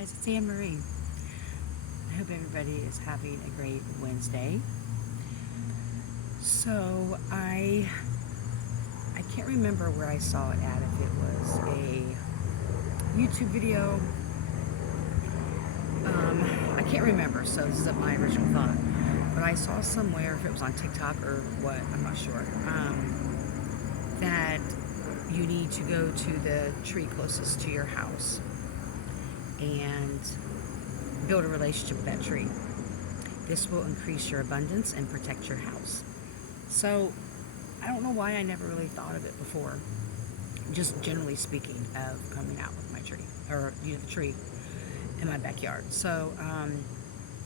guys, it's Anne Marie. I hope everybody is having a great Wednesday. So I can't remember where I saw it at, if it was a YouTube video. I can't remember, so this isn't my original thought. But I saw somewhere, if it was on TikTok or what, I'm not sure, that you need to go to the tree closest to your house and build a relationship with that tree. This will increase your abundance and protect your house. So I don't know why I never really thought of it before. Just generally speaking, of coming out with my tree, or the tree in my backyard. So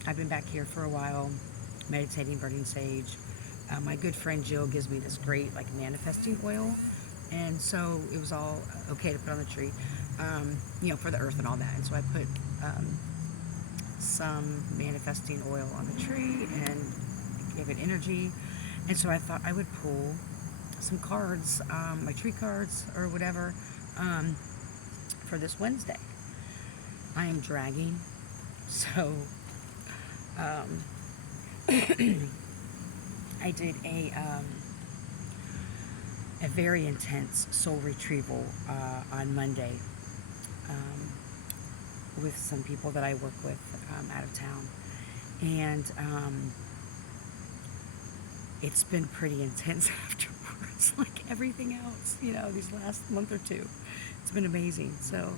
I've been back here for a while, meditating, burning sage. My good friend Jill gives me this great manifesting oil, and so it was all okay to put on the tree, for the earth and all that. And so I put some manifesting oil on the tree and give it energy. And so I thought I would pull some cards, my tree cards or whatever, for this Wednesday. I am dragging, so I did a very intense soul retrieval on Monday with some people that I work with out of town, and it's been pretty intense afterwards, like everything else, these last month or two. It's been amazing. So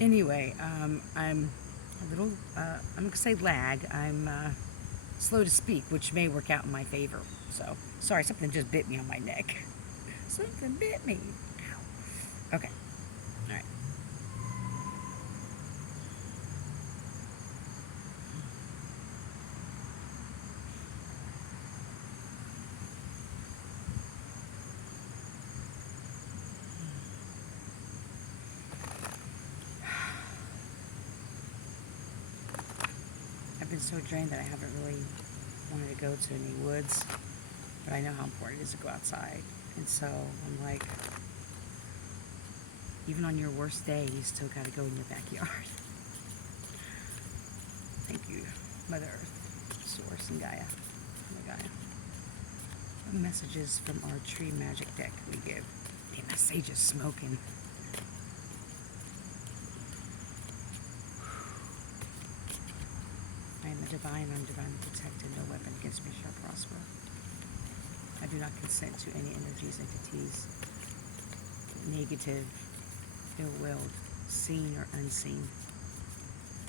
anyway, I'm a little, I'm going to say lag. I'm slow to speak, which may work out in my favor. So, sorry, something just bit me on my neck. Something bit me. Ow. Okay. All right. I've been so drained that I haven't really wanted to go to any woods, but I know how important it is to go outside. And so I'm like, even on your worst day, you still got to go in your backyard. Thank you, Mother Earth, Source, and Gaia. Messages from our tree magic deck we give. Damn, that sage is smoking. I am the divine, I'm divinely protected. No weapon against me shall prosper. I do not consent to any energies, entities, negative, ill-willed, seen or unseen,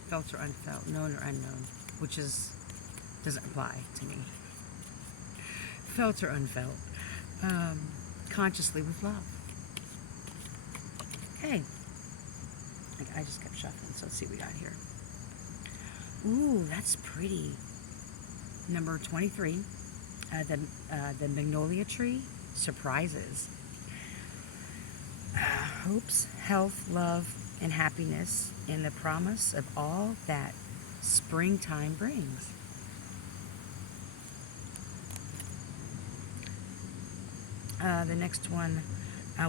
felt or unfelt, known or unknown, which doesn't apply to me. Felt or unfelt, consciously with love. Okay. I just kept shuffling, so let's see what we got here. Ooh, that's pretty. Number 23, the magnolia tree, surprises. Hopes, health, love, and happiness, and the promise of all that springtime brings. The next one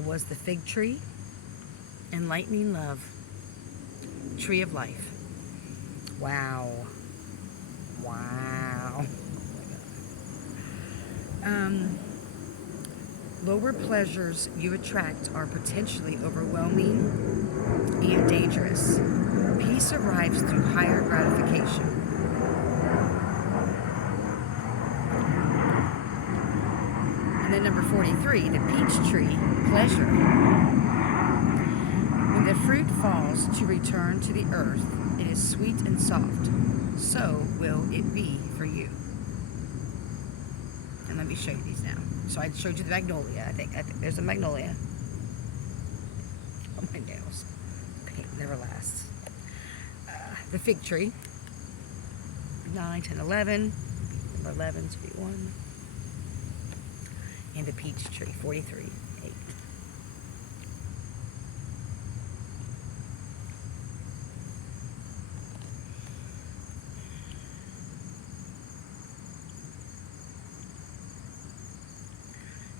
was the fig tree, enlightening love, tree of life. Wow. Lower pleasures you attract are potentially overwhelming and dangerous. Peace arrives through higher gratification. And then number 43, the peach tree, pleasure. When the fruit falls to return to the earth, it is sweet and soft. So will it be for you. And let me show you these now. So I showed you the magnolia. I think there's a magnolia. Oh, my nails. Paint never lasts. The fig tree. 9, 10, 11. Number 11 to be 1. And the peach tree. 43, 8.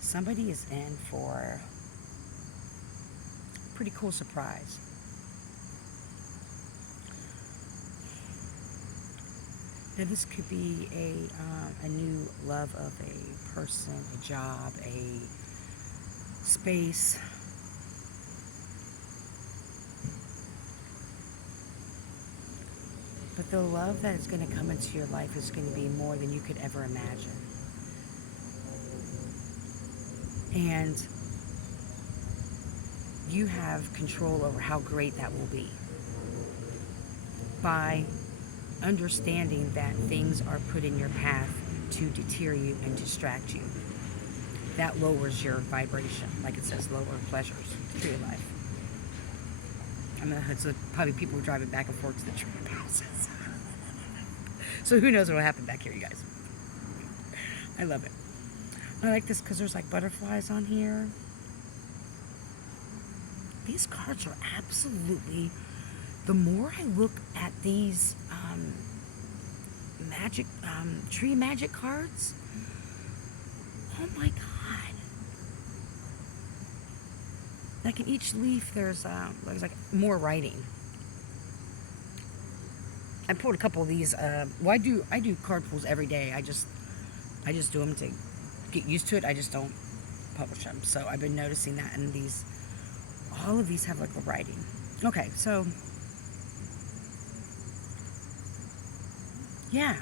Somebody is in for a pretty cool surprise. Now, this could be a new love of a person, a job, a space. But the love that is going to come into your life is going to be more than you could ever imagine. And you have control over how great that will be by understanding that things are put in your path to deter you and distract you. That lowers your vibration, like it says, lower pleasures to your life. I mean, it's probably people driving back and forth to the tree houses. So who knows what will happen back here, you guys. I love it. I like this because there's like butterflies on here. These cards are absolutely, the more I look at these magic, tree magic cards, oh my God. Like in each leaf, there's like more writing. I pulled a couple of these. Well, I do card pulls every day. I just do them to get used to it. I just don't publish them. So I've been noticing that, and these, all of these have like a writing. Okay, so yeah,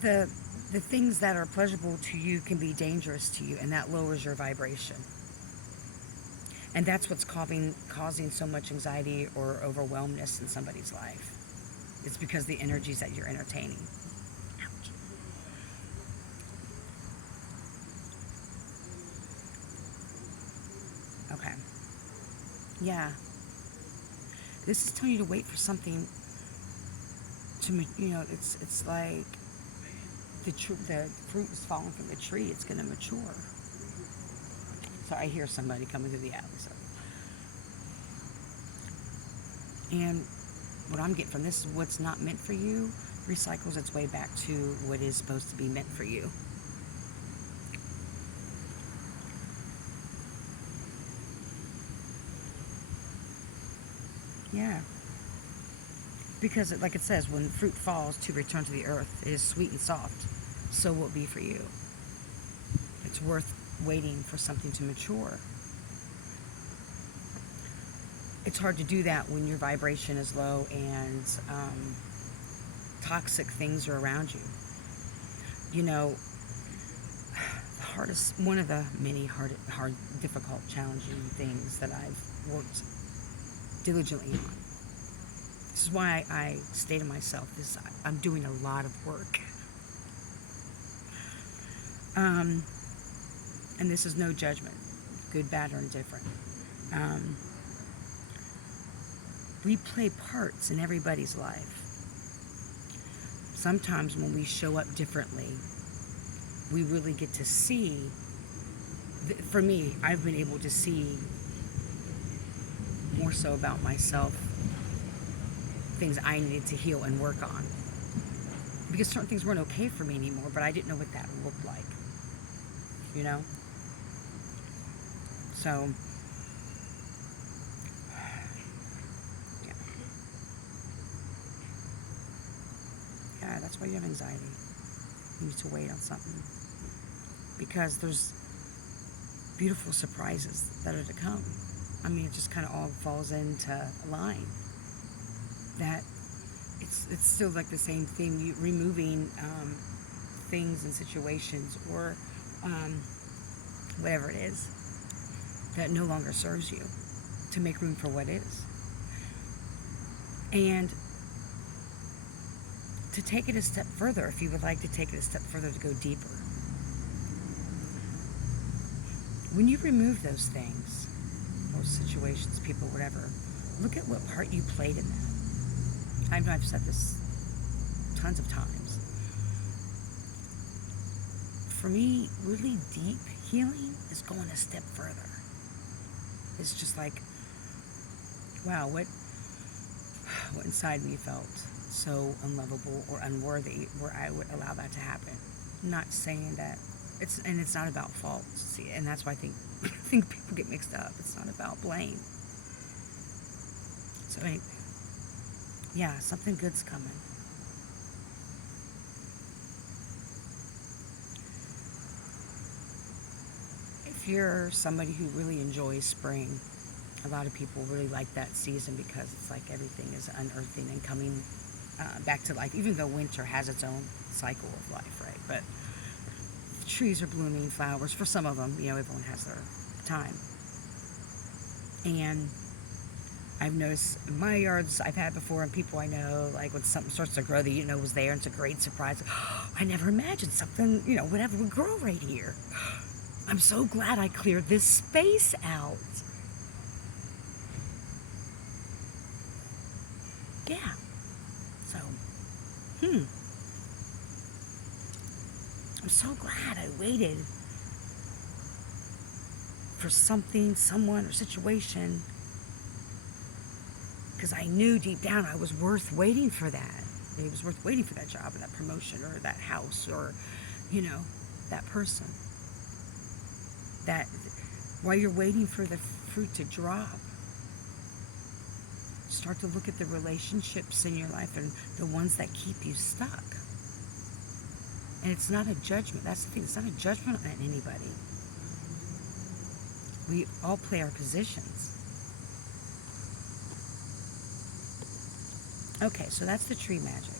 the things that are pleasurable to you can be dangerous to you, and that lowers your vibration. And that's what's causing so much anxiety or overwhelmness in somebody's life. It's because the energies that you're entertaining. Ouch. Okay. Yeah. This is telling you to wait for something to, it's like the fruit is falling from the tree. It's going to mature. So I hear somebody coming through the alley. So. And what I'm getting from this is what's not meant for you recycles its way back to what is supposed to be meant for you. Yeah. Because, like it says, when fruit falls to return to the earth, it is sweet and soft. So will it be for you. It's worth waiting for something to mature. It's hard to do that when your vibration is low and toxic things are around you. One of the many hard, difficult, challenging things that I've worked diligently on. This is why I say to myself, I'm doing a lot of work. And this is no judgment, good, bad, or indifferent. We play parts in everybody's life. Sometimes when we show up differently, we really get to see, for me, I've been able to see more so about myself, things I needed to heal and work on. Because certain things weren't okay for me anymore, but I didn't know what that looked like. So, yeah, that's why you have anxiety. You need to wait on something. Because there's beautiful surprises that are to come. I mean, it just kind of all falls into line. That it's still like the same thing. You removing things and situations or whatever it is that no longer serves you to make room for what is. And to take it a step further, if you would like to take it a step further to go deeper. When you remove those things, those situations, people, whatever, look at what part you played in that. I know I've said this tons of times. For me, really deep healing is going a step further. It's just like, wow, what inside me felt so unlovable or unworthy where I would allow that to happen. I'm not saying that it's not about fault. See, and that's why I think people get mixed up. It's not about blame. So anyway, yeah, something good's coming. if you're somebody who really enjoys spring, a lot of people really like that season because it's like everything is unearthing and coming back to life, even though winter has its own cycle of life, right? But trees are blooming, flowers, for some of them, everyone has their time. And I've noticed in my yards I've had before, and people I know, like when something starts to grow that was there, and it's a great surprise. I never imagined something, whatever would grow right here. I'm so glad I cleared this space out. Yeah. So, I'm so glad I waited for something, someone, or situation, because I knew deep down I was worth waiting for that. It was worth waiting for that job or that promotion or that house or, that person. That while you're waiting for the fruit to drop, start to look at the relationships in your life and the ones that keep you stuck. And it's not a judgment. That's the thing. It's not a judgment on anybody. We all play our positions. Okay, so that's the tree magic.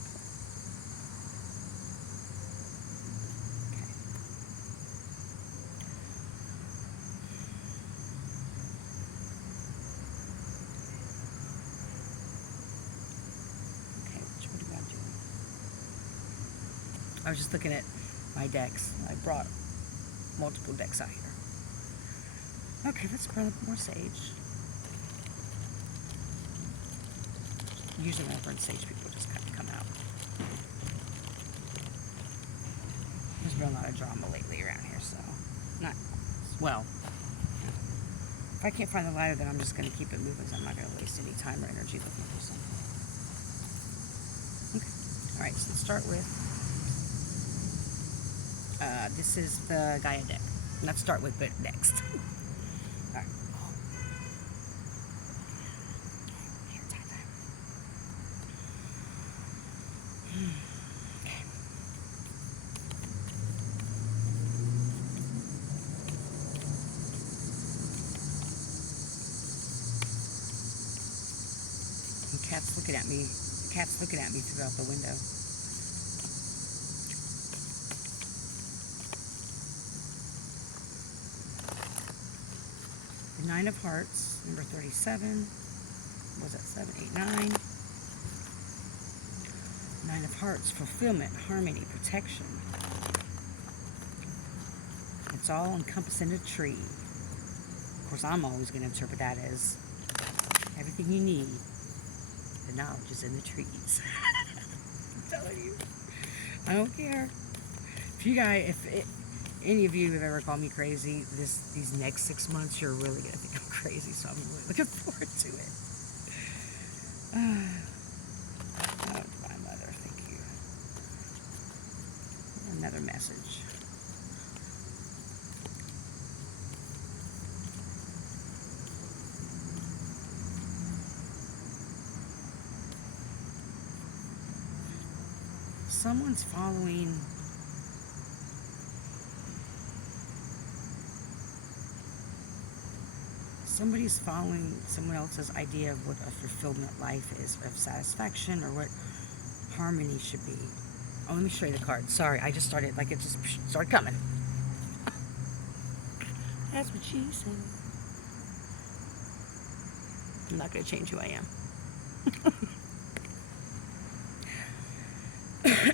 Okay, what do I do? I was just looking at my decks. I brought multiple decks out here. Okay, let's burn more sage. Usually when I burn sage, people just kind of come out. There's been a lot of drama lately around here, so not well. If I can't find the lighter, then I'm just going to keep it moving, because I'm not going to waste any time or energy looking for something. Okay. All right, so let's start with this is the Gaia deck. Not start with, but next. All right. Cat's looking at me. The cat's looking at me throughout the window. The Nine of Hearts, number 37. Was that 7, 8, 9? Nine of Hearts, fulfillment, harmony, protection. It's all encompassed in a tree. Of course, I'm always going to interpret that as everything you need. The knowledge is in the trees. I'm telling you. I don't care. If you guys, any of you have ever called me crazy, these next 6 months, you're really going to think I'm crazy, so I'm really looking forward to it. Oh, Divine Mother, thank you. Another message. Someone's following somebody's following someone else's idea of what a fulfillment life is, of satisfaction, or what harmony should be. Oh, let me show you the card. Sorry, I just started, like, it just started coming. That's what she said. I'm not going to change who I am.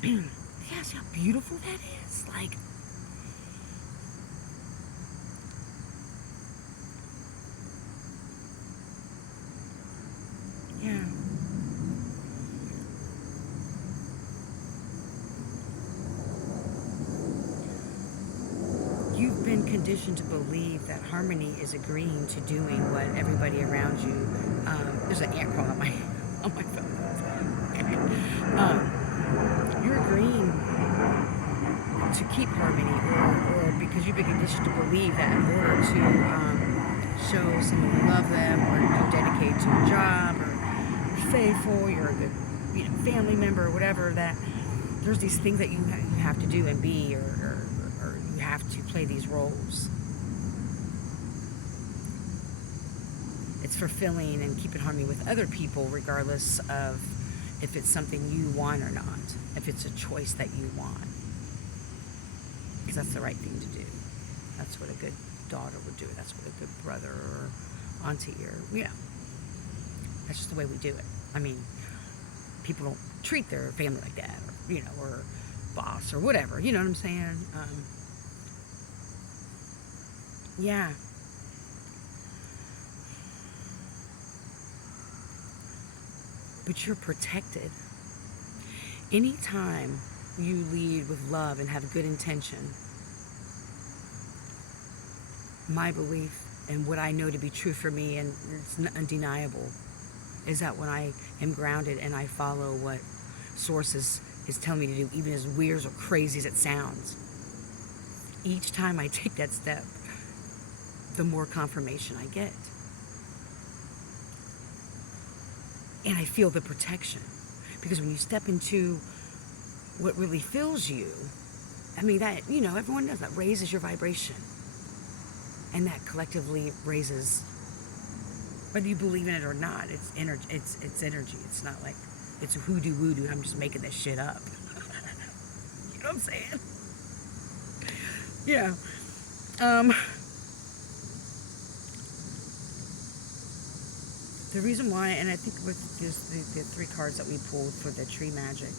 Yeah, see how beautiful that is? Like, yeah. You've been conditioned to believe that harmony is agreeing to doing what everybody around you. There's an ant crawling on my phone. You're agreeing to keep harmony, or because you've been conditioned to believe that in order to show someone you love them, or you're dedicated to a job, or you're faithful, you're a good family member, or whatever, that there's these things that you have to do and be, or you have to play these roles. It's fulfilling and keep in harmony with other people, regardless of if it's something you want or not, if it's a choice that you want. Because that's the right thing to do. That's what a good daughter would do. That's what a good brother or auntie or, that's just the way we do it. I mean, people don't treat their family like that, or, or boss or whatever. You know what I'm saying? Yeah. But you're protected. Anytime you lead with love and have good intention, my belief and what I know to be true for me, and it's undeniable, is that when I am grounded and I follow what sources is telling me to do, even as weird or crazy as it sounds, each time I take that step, the more confirmation I get. And I feel the protection. Because when you step into what really fills you, I mean, that, everyone does that, raises your vibration. And that collectively raises, whether you believe in it or not, it's energy. It's energy. It's not like it's hoodoo voodoo. I'm just making this shit up. You know what I'm saying? Yeah. The reason why, and I think with just the 3 cards that we pulled for the tree magic,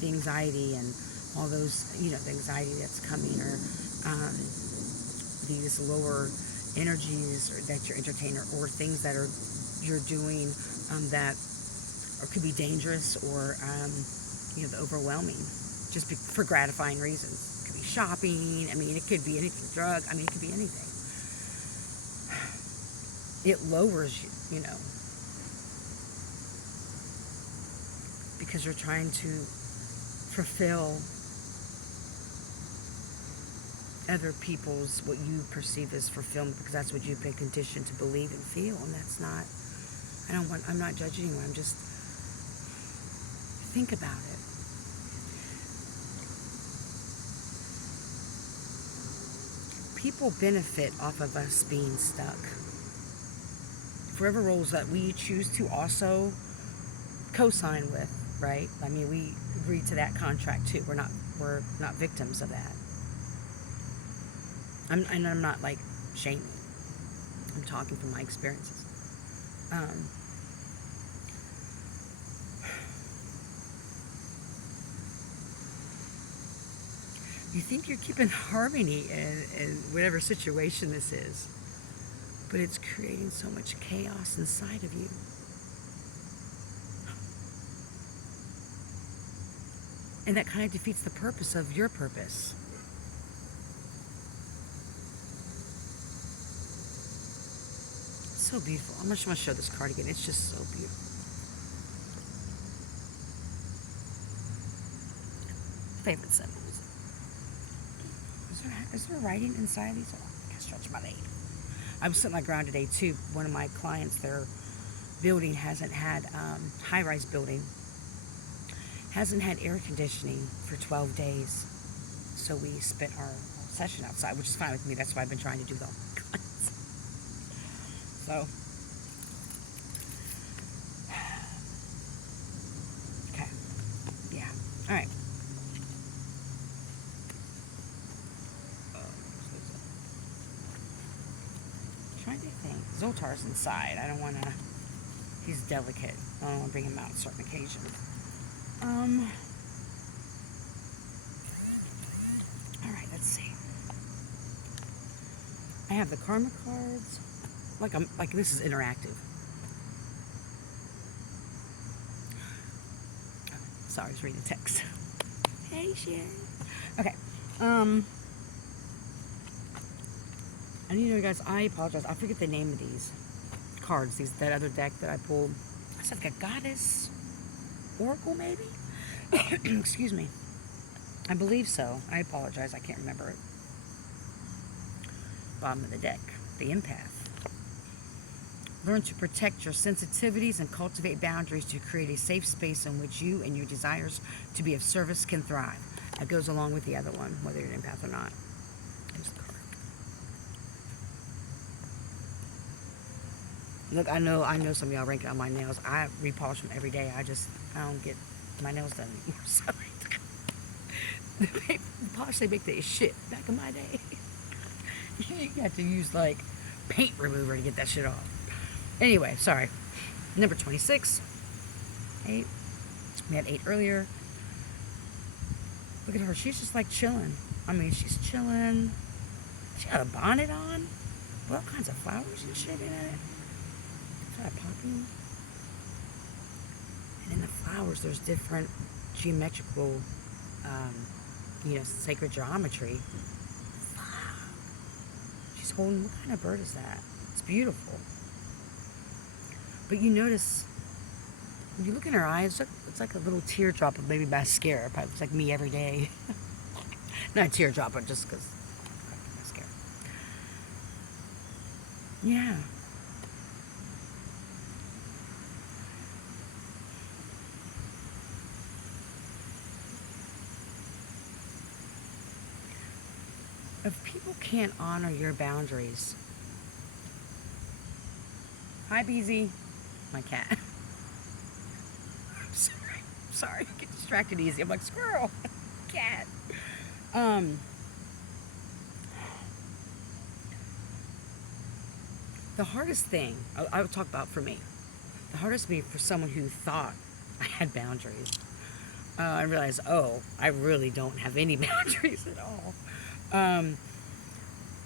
the anxiety and all those, the anxiety that's coming, or these lower energies that you're entertaining, or things that you're doing that could be dangerous, or the overwhelming, just for gratifying reasons. It could be shopping. I mean, it could be anything. Drug. I mean, it could be anything. It lowers you, because you're trying to fulfill other people's, what you perceive as fulfillment, because that's what you've been conditioned to believe and feel, and that's not, I'm not judging you, I'm just, think about it. People benefit off of us being stuck. Forever roles that we choose to also co-sign with, right? I mean, we agreed to that contract too. We're not victims of that. I'm not like shaming. I'm talking from my experiences. You think you're keeping harmony in whatever situation this is, but it's creating so much chaos inside of you. And that kind of defeats the purpose of your purpose. It's so beautiful. I'm just going to show this card again. It's just so beautiful. Favorite symbols. Is there writing inside these? Oh, I can't stretch my leg. I was sitting on the ground today too. One of my clients, their building hasn't had, high-rise building, hasn't had air conditioning for 12 days. So we spent our session outside, which is fine with me. That's why I've been trying to do the So, okay, yeah, all right. Trying to think. Zoltar's inside. I don't want to. He's delicate. I don't want to bring him out on certain occasions. All right. Let's see. I have the karma cards. Like this is interactive. Sorry, I was reading the text. Hey, Sherry. Okay. And guys, I apologize. I forget the name of these cards. That other deck that I pulled. I said like a goddess oracle, maybe. Excuse me. I believe so. I apologize. I can't remember it. Bottom of the deck. The empath. Learn to protect your sensitivities and cultivate boundaries to create a safe space in which you and your desires to be of service can thrive. That goes along with the other one, whether you're an empath or not. There's the card. Look, I know some of y'all rank it on my nails. I repolish them every day. I don't get my nails done anymore. So the polish they make, they shit back in my day. You had to use like paint remover to get that shit off. Anyway, sorry. Number 26. 8. We had 8 earlier. Look at her. She's just like chilling. I mean, she's chilling. She got a bonnet on. With all kinds of flowers and shit in it. Is that poppy? And in the flowers, there's different geometrical, sacred geometry. She's holding, what kind of bird is that? It's beautiful. But you notice, when you look in her eyes, it's like a little teardrop of maybe mascara. Probably looks like me every day. Not a teardrop, but just because mascara. Yeah. If people can't honor your boundaries. Hi, Beezy. My cat. I'm sorry. I get distracted easy. I'm like, squirrel. Cat. The hardest thing, I would talk about for me. The hardest thing for someone who thought I had boundaries. I realized, I really don't have any boundaries at all.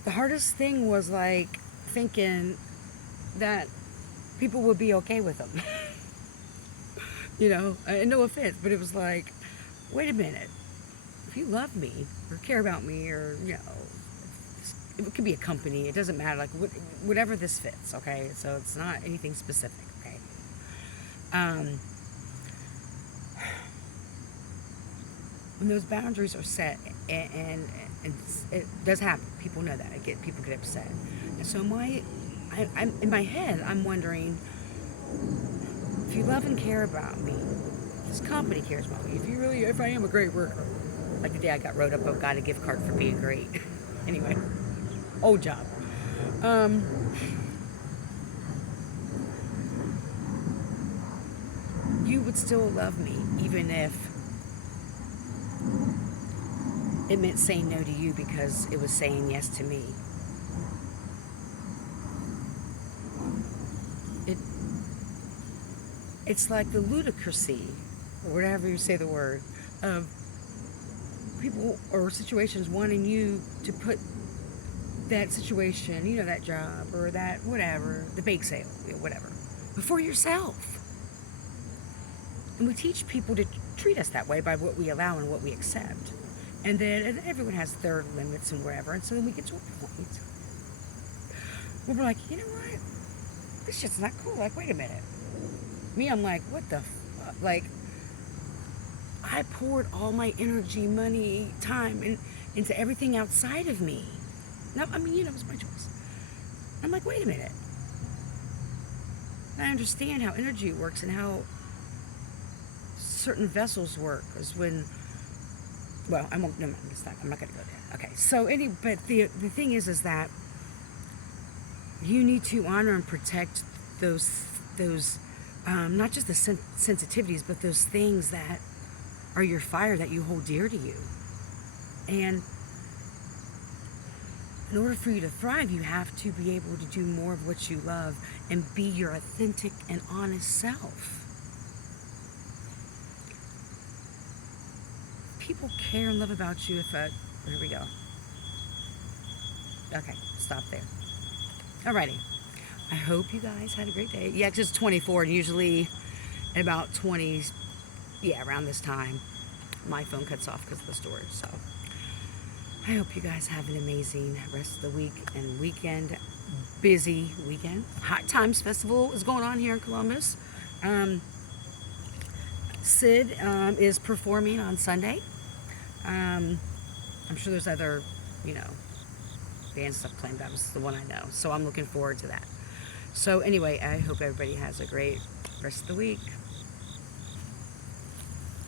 The hardest thing was like thinking that people would be okay with them. And no offense, but it was like, wait a minute. If you love me or care about me or, it could be a company. It doesn't matter. Like, whatever this fits, okay? So it's not anything specific, okay? When those boundaries are set, and it does happen. People know that. People get upset. And so I'm in my head, I'm wondering, if you love and care about me, this company cares about me, if I am a great worker, like the day I got wrote up, I got a gift card for being great. Anyway, old job. You would still love me, even if it meant saying no to you because it was saying yes to me. It's like the ludicrousy, or whatever you say the word, of people or situations wanting you to put that situation, that job or that whatever, the bake sale, whatever, before yourself. And we teach people to treat us that way by what we allow and what we accept. And then everyone has their limits and whatever. And so then we get to a point where we're like, you know what? This shit's not cool. Like, wait a minute. Me, I'm like, what the fuck? Like, I poured all my energy, money, time into everything outside of me. Now, it was my choice. I'm like, wait a minute. And I understand how energy works and how certain vessels work. Because I'm not going to go there. Okay, so but the thing is that you need to honor and protect those not just the sensitivities, but those things that are your fire that you hold dear to you. And in order for you to thrive, you have to be able to do more of what you love and be your authentic and honest self. People care and love about you here we go. Okay, stop there. Alrighty. I hope you guys had a great day. Yeah, it's just 24, and usually at about 20, around this time, my phone cuts off because of the storage. So I hope you guys have an amazing rest of the week and weekend. Busy weekend. Hot Times Festival is going on here in Columbus. Sid is performing on Sunday. I'm sure there's other, band stuff playing. That was the one I know. So I'm looking forward to that. So anyway, I hope everybody has a great rest of the week.